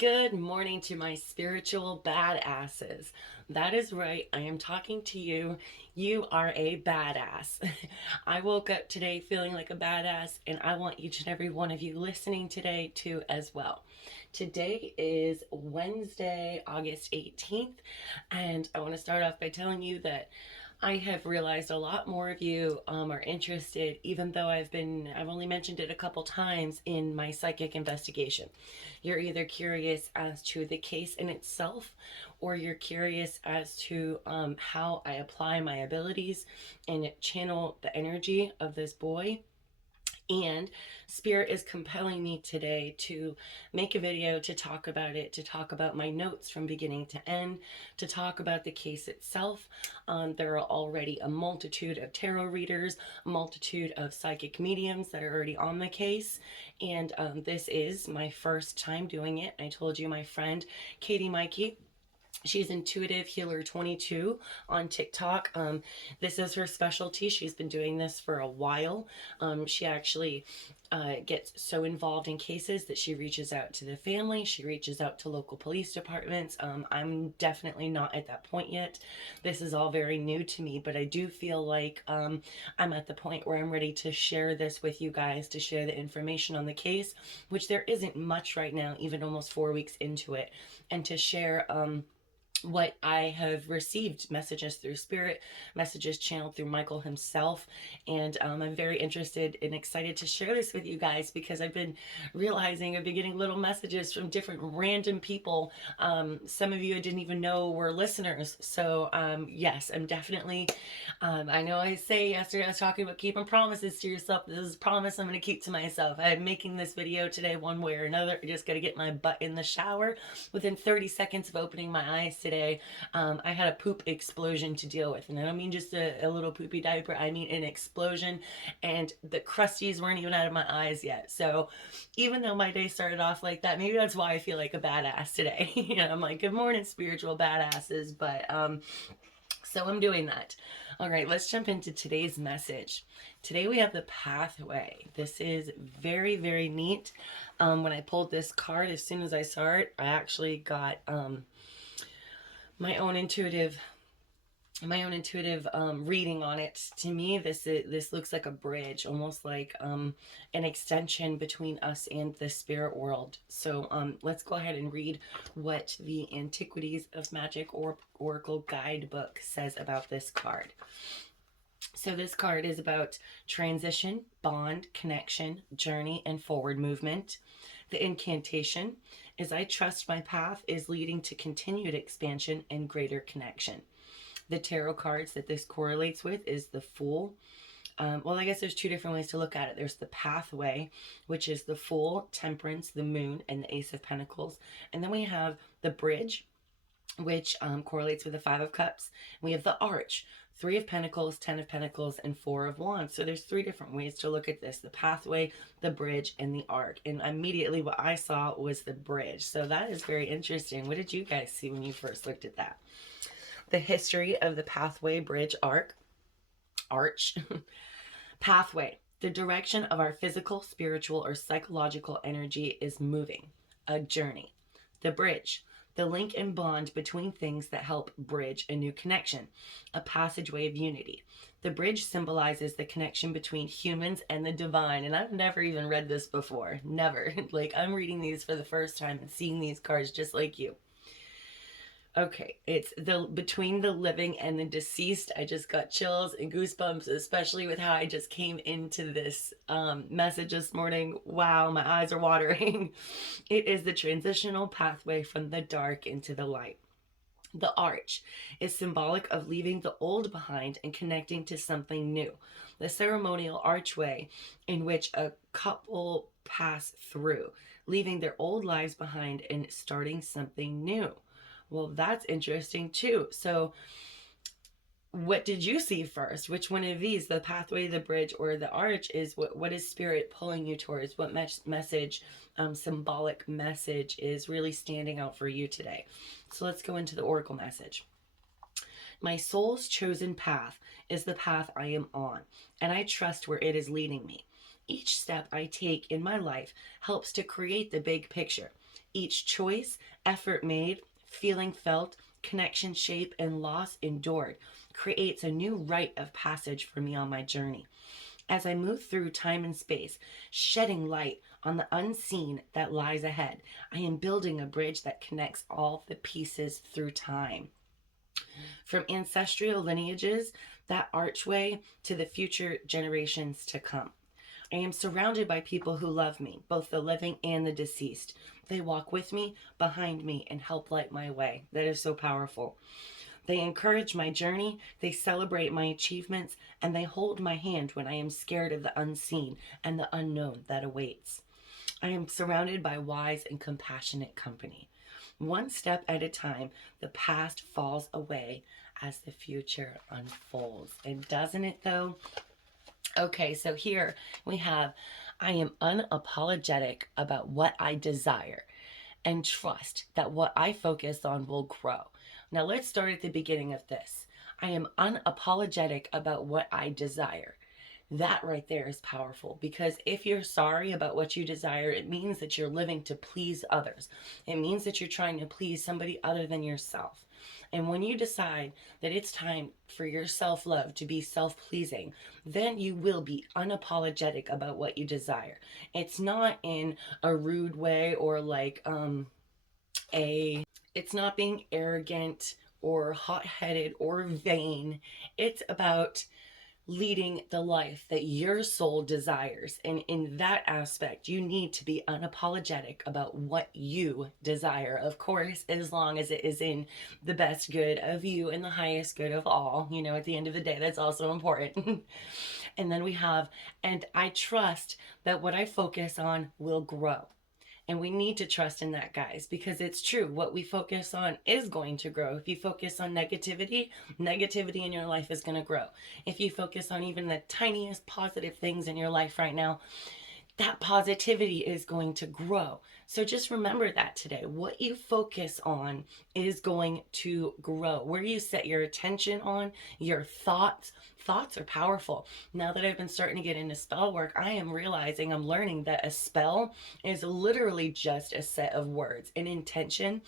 Good morning to my spiritual badasses. That is right, I am talking to you. You are a badass. I woke up today feeling like a badass, and I want each and every one of you listening today to as well. Today is Wednesday, August 18th, and I want to start off by telling you that I have realized a lot more of you are interested, even though I've only mentioned it a couple times in my psychic investigation. You're either curious as to the case in itself, or you're curious as to how I apply my abilities and channel the energy of this boy. And Spirit is compelling me today to make a video to talk about it, to talk about my notes from beginning to end, to talk about the case itself. There are already a multitude of tarot readers, a multitude of psychic mediums that are already on the case. And this is my first time doing it. I told you my friend Katie Mikey, she's Intuitive Healer 22 on TikTok. This is her specialty. She's been doing this for a while. She actually gets so involved in cases that she reaches out to the family. She reaches out to local police departments. I'm definitely not at that point yet. This is all very new to me, but I do feel like I'm at the point where I'm ready to share this with you guys, to share the information on the case, which there isn't much right now, even almost 4 weeks into it, and to share what I have received, messages through Spirit, messages channeled through Michael himself. And I'm very interested and excited to share this with you guys, because I've been realizing I've been getting little messages from different random people. Some of you I didn't even know were listeners. So yes, I'm definitely, I know I say yesterday I was talking about keeping promises to yourself. This is a promise I'm going to keep to myself. I'm making this video today one way or another. I just got to get my butt in the shower. Within 30 seconds of opening my eyes today, I had a poop explosion to deal with. And I don't mean just a little poopy diaper, I mean an explosion. And the crusties weren't even out of my eyes yet. So even though my day started off like that, maybe that's why I feel like a badass today. I'm like, good morning, spiritual badasses. But so I'm doing that. All right, let's jump into today's message. Today we have the pathway. This is very, very neat. When I pulled this card, as soon as I saw it, I actually got my own intuitive reading on it. To me, this looks like a bridge, almost like an extension between us and the spirit world. So let's go ahead and read what the Antiquities of Magick or Oracle Guidebook says about this card. So this card is about transition, bond, connection, journey, and forward movement. The incantation is, I trust my path is leading to continued expansion and greater connection. The tarot cards that this correlates with is the Fool. Well, I guess there's two different ways to look at it. There's the pathway, which is the Fool, Temperance, the Moon, and the Ace of Pentacles. And then we have the Bridge, which correlates with the Five of Cups. We have the Arch, Three of Pentacles, Ten of Pentacles, and Four of Wands. So there's three different ways to look at this: the pathway, the bridge, and the arc. And immediately what I saw was the bridge. So that is very interesting. What did you guys see when you first looked at that? The history of the pathway, bridge, arch. Pathway. The direction of our physical, spiritual, or psychological energy is moving. A journey. The bridge. The link and bond between things that help bridge a new connection. A passageway of unity. The bridge symbolizes the connection between humans and the divine. And I've never even read this before. Never. Like, I'm reading these for the first time and seeing these cards just like you. Okay, it's the between the living and the deceased. I just got chills and goosebumps, especially with how I just came into this message this morning. Wow, my eyes are watering. It is the transitional pathway from the dark into the light. The arch is symbolic of leaving the old behind and connecting to something new. The ceremonial archway in which a couple pass through, leaving their old lives behind and starting something new. Well, that's interesting too. So what did you see first? Which one of these, the pathway, the bridge, or the arch, is what is Spirit pulling you towards? What message, symbolic message, is really standing out for you today? So let's go into the oracle message. My soul's chosen path is the path I am on, and I trust where it is leading me. Each step I take in my life helps to create the big picture. Each choice, effort made, feeling felt, connection shaped, and loss endured creates a new rite of passage for me on my journey. As I move through time and space, shedding light on the unseen that lies ahead, I am building a bridge that connects all the pieces through time. From ancestral lineages, that archway to the future generations to come. I am surrounded by people who love me, both the living and the deceased. They walk with me, behind me, and help light my way. That is so powerful. They encourage my journey, they celebrate my achievements, and they hold my hand when I am scared of the unseen and the unknown that awaits. I am surrounded by wise and compassionate company. One step at a time, the past falls away as the future unfolds. And doesn't it though? Okay, so here we have I am unapologetic about what I desire and trust that what I focus on will grow. Now let's start at the beginning of this. I am unapologetic about what I desire. That right there is powerful, because if you're sorry about what you desire, it means that you're living to please others. It means that you're trying to please somebody other than yourself. And when you decide that it's time for your self love to be self pleasing, then you will be unapologetic about what you desire. It's not in a rude way or like it's not being arrogant or hot headed or vain. It's about leading the life that your soul desires. And in that aspect, you need to be unapologetic about what you desire. Of course, as long as it is in the best good of you and the highest good of all. You know, at the end of the day, that's also important. And then we have, and I trust that what I focus on will grow. And we need to trust in that, guys, because it's true. What we focus on is going to grow. If you focus on negativity, negativity in your life is going to grow. If you focus on even the tiniest positive things in your life right now, that positivity is going to grow. So just remember that today. What you focus on is going to grow. Where you set your attention on, your thoughts are powerful. Now that I've been starting to get into spell work, I am realizing, I'm learning that a spell is literally just a set of words. An intention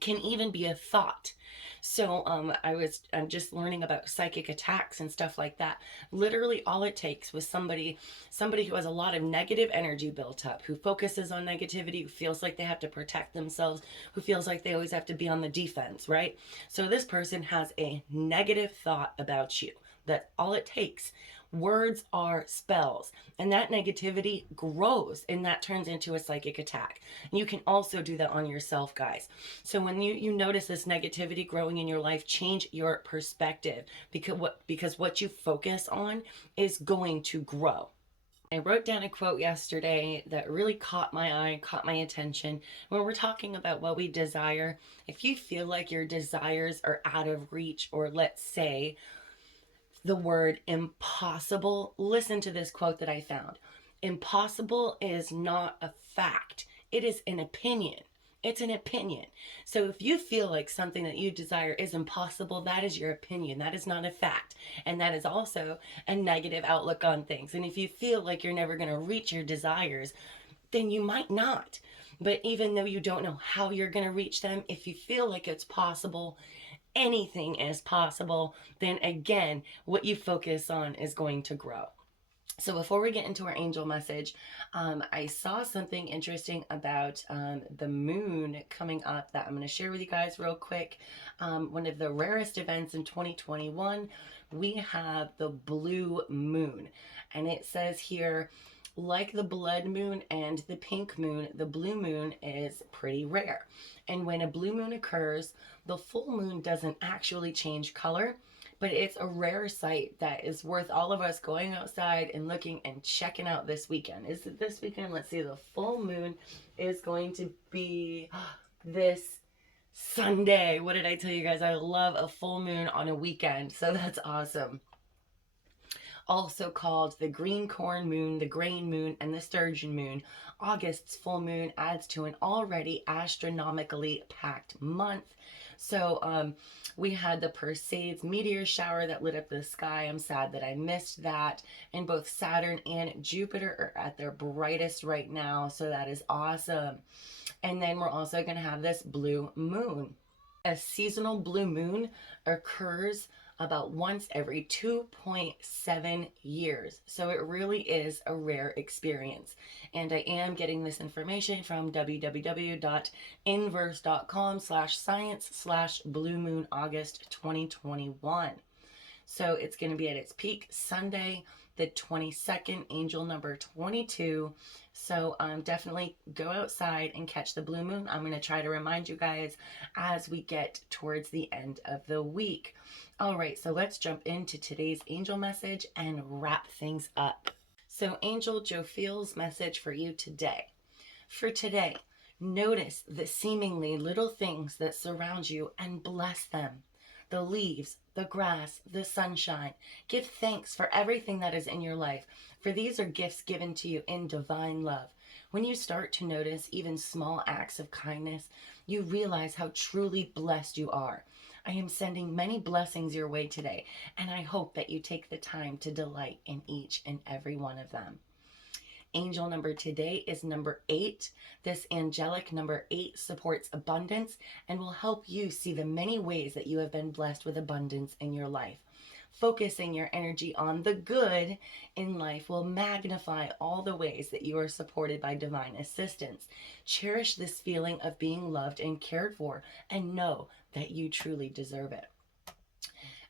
can even be a thought. So I'm just learning about psychic attacks and stuff like that. Literally all it takes was somebody who has a lot of negative energy built up, who focuses on negativity, who feels like they have to protect themselves, who feels like they always have to be on the defense, right? So this person has a negative thought about you. That's all it takes. Words are spells, and that negativity grows, and that turns into a psychic attack. And you can also do that on yourself, guys. So when you notice this negativity growing in your life, change your perspective, because what you focus on is going to grow. I wrote down a quote yesterday that really caught my eye, caught my attention. When we're talking about what we desire, if you feel like your desires are out of reach, or let's say the word impossible, listen to this quote that I found. Impossible is not a fact, it is an opinion. It's an opinion. So if you feel like something that you desire is impossible, that is your opinion. That is not a fact. And that is also a negative outlook on things. And if you feel like you're never going to reach your desires, then you might not. But even though you don't know how you're going to reach them, if you feel like it's possible, anything is possible, then again, what you focus on is going to grow. So before we get into our angel message, I saw something interesting about the moon coming up that I'm going to share with you guys real quick. One of the rarest events in 2021, we have the blue moon. And it says here, like the blood moon and the pink moon, the blue moon is pretty rare. And when a blue moon occurs, the full moon doesn't actually change color, but it's a rare sight that is worth all of us going outside and looking and checking out this weekend. Is it this weekend? Let's see. The full moon is going to be this Sunday. What did I tell you guys? I love a full moon on a weekend, so that's awesome. Also called the green corn moon, the grain moon, and the sturgeon moon. August's full moon adds to an already astronomically packed month. So we had the Perseids meteor shower that lit up the sky. I'm sad that I missed that. And both Saturn and Jupiter are at their brightest right now, so that is awesome. And then we're also going to have this blue moon. A seasonal blue moon occurs about once every 2.7 years. So it really is a rare experience. And I am getting this information from www.inverse.com/science/blue moon August 2021. So it's going to be at its peak Sunday, the 22nd, angel number 22. So definitely go outside and catch the blue moon. I'm going to try to remind you guys as we get towards the end of the week. All right, so let's jump into today's angel message and wrap things up. So Angel Jophiel's message for you today. For today, notice the seemingly little things that surround you and bless them. The leaves, the grass, the sunshine. Give thanks for everything that is in your life, for these are gifts given to you in divine love. When you start to notice even small acts of kindness, you realize how truly blessed you are. I am sending many blessings your way today, and I hope that you take the time to delight in each and every one of them. Angel number today is number 8. This angelic number 8 supports abundance and will help you see the many ways that you have been blessed with abundance in your life. Focusing your energy on the good in life will magnify all the ways that you are supported by divine assistance. Cherish this feeling of being loved and cared for, and know that you truly deserve it.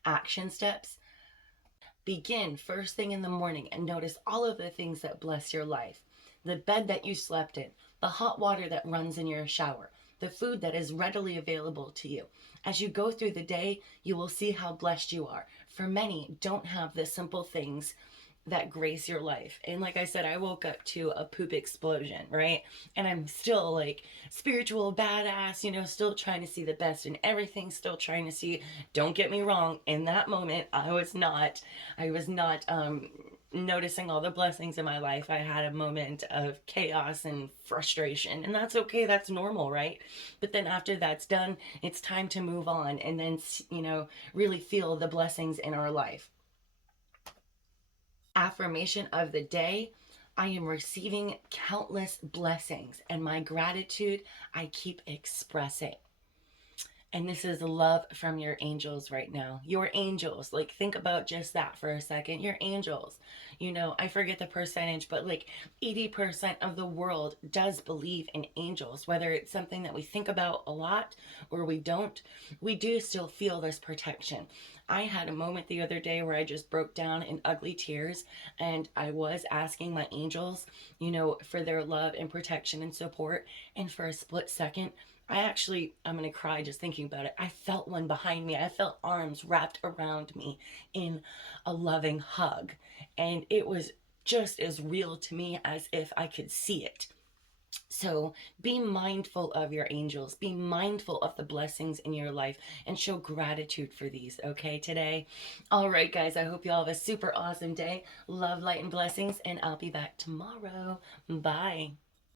Action steps. Begin first thing in the morning and notice all of the things that bless your life. The bed that you slept in, the hot water that runs in your shower, the food that is readily available to you. As you go through the day, you will see how blessed you are. For many, don't have the simple things that grace your life. And like I said, I woke up to a poop explosion, right? And I'm still like spiritual badass, still trying to see the best in everything, still trying to see. Don't get me wrong, in that moment I was not noticing all the blessings in my life. I had a moment of chaos and frustration, and that's okay, that's normal, right? But then after that's done, it's time to move on and then really feel the blessings in our life. Affirmation of the day. I am receiving countless blessings, and my gratitude I keep expressing. And this is love from your angels right now. Your angels. Like, think about just that for a second. Your angels. I forget the percentage, but like 80% of the world does believe in angels. Whether it's something that we think about a lot or we don't, we do still feel this protection. I had a moment the other day where I just broke down in ugly tears, and I was asking my angels, for their love and protection and support. And for a split second, I'm going to cry just thinking about it. I felt one behind me. I felt arms wrapped around me in a loving hug. And it was just as real to me as if I could see it. So be mindful of your angels. Be mindful of the blessings in your life and show gratitude for these, okay, today? All right, guys, I hope you all have a super awesome day. Love, light, and blessings, and I'll be back tomorrow. Bye.